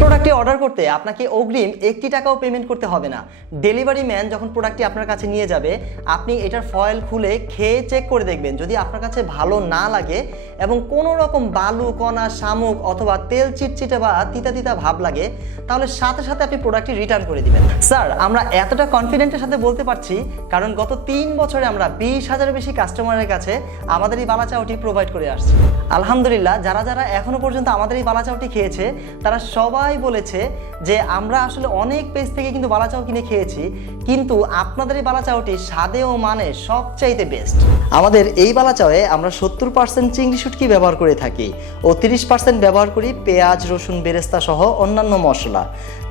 প্রোডাক্টটি অর্ডার করতে আপনাকে অগ্রিম 1 টাকাও পেমেন্ট করতে হবে না। ডেলিভারি ম্যান যখন প্রোডাক্টটি আপনার কাছে নিয়ে যাবে, আপনি এটার ফয়েল খুলে খেয়ে চেক করে দেখবেন। যদি আপনার কাছে ভালো না লাগে এবং কোনো রকম বালু কণা শামুক অথবা তেল চিটচিটে বা তিতা তিতা ভাব লাগে, তাহলে সাথে সাথে আপনি প্রোডাক্টটি রিটার্ন করে দিবেন। স্যার, আমরা এতটা কনফিডেন্টের সাথে বলতে পারছি কারণ গত 3 বছরে আমরা 20,000-এর বেশি কাস্টমারের কাছে আমাদের এই বালাচাওটি প্রোভাইড করে আসছি। আলহামদুলিল্লাহ, যারা যারা এখনো পর্যন্ত আমাদের এই বালাচাওটি খেয়েছে তারা সবাই বলেছে যে আমরা আসলে অনেক পেজ থেকে কিন্তু বালাচাও কিনে খেয়েছি, কিন্তু আপনাদের এই বালাচাওটি স্বাদে ও মানে সবচাইতে বেস্ট। আমাদের এই বালাচাওয়ে আমরা 70% চিংড়ি শুটকি ব্যবহার করে থাকি ও 30% ব্যবহার করি পেঁয়াজ রসুন বেরেস্তা সহ অন্যান্য মশলা।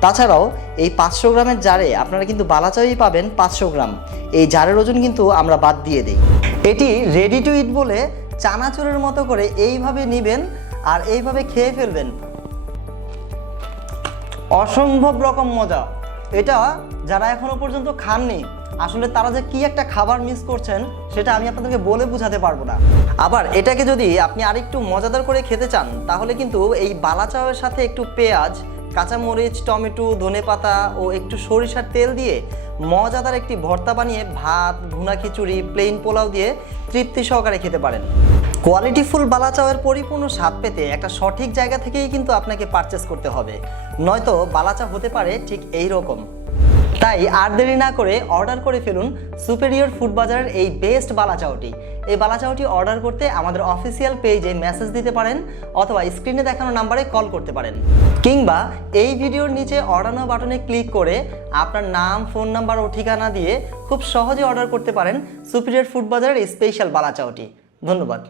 তাছাড়াও এই 500 গ্রামের জারে আপনারা কিন্তু বালাচাওই পাবেন 500 গ্রাম। এই জারের ওজন কিন্তু আমরা বাদ দিয়ে দিই। এটি রেডি টু ইট বলে চানাচুরের মতো করে এইভাবে নেবেন আর এইভাবে খেয়ে ফেলবেন। অসম্ভব রকম মজা। এটা যারা এখনো পর্যন্ত খাননি, আসলে তারা যে কি একটা খাবার মিস করছেন সেটা আমি আপনাদেরকে বলে বোঝাতে পারবো না। আবার এটাকে যদি আপনি আরেকটু মজাদার করে খেতে চান, তাহলে কিন্তু এই বালাচাওয়ের সাথে একটু পেঁয়াজ, কাঁচামরিচ, টমেটো, ধনেপাতা ও একটু সরিষার তেল দিয়ে মজাদার একটি ভর্তা বানিয়ে ভাত, ভুনা খিচুড়ি, প্লেন পোলাও দিয়ে তৃপ্তি সহকারে খেতে পারেন। কোয়ালিটিফুল বালাচাওয়ের পরিপূর্ণ স্বাদ পেতে একটা সঠিক জায়গা থেকেই কিন্তু আপনাকে পারচেস করতে হবে, নয়তো বালাচা হতে পারে ঠিক এই রকম। তাই আর দেরি না করে অর্ডার করে ফেলুন সুপেরিয়র ফুড বাজারের এই বেস্ট বালাচাওটি। এই বালাচাওটি অর্ডার করতে আমাদের অফিসিয়াল পেজে মেসেজ দিতে পারেন অথবা স্ক্রিনে দেখানো নাম্বারে কল করতে পারেন, কিংবা এই ভিডিওর নিচে অর্ডার নাও বাটনে ক্লিক করে আপনার নাম, ফোন নাম্বার ও ঠিকানা দিয়ে খুব সহজে অর্ডার করতে পারেন সুপেরিয়র ফুড বাজারের এই স্পেশাল বালাচাওটি। ধন্যবাদ।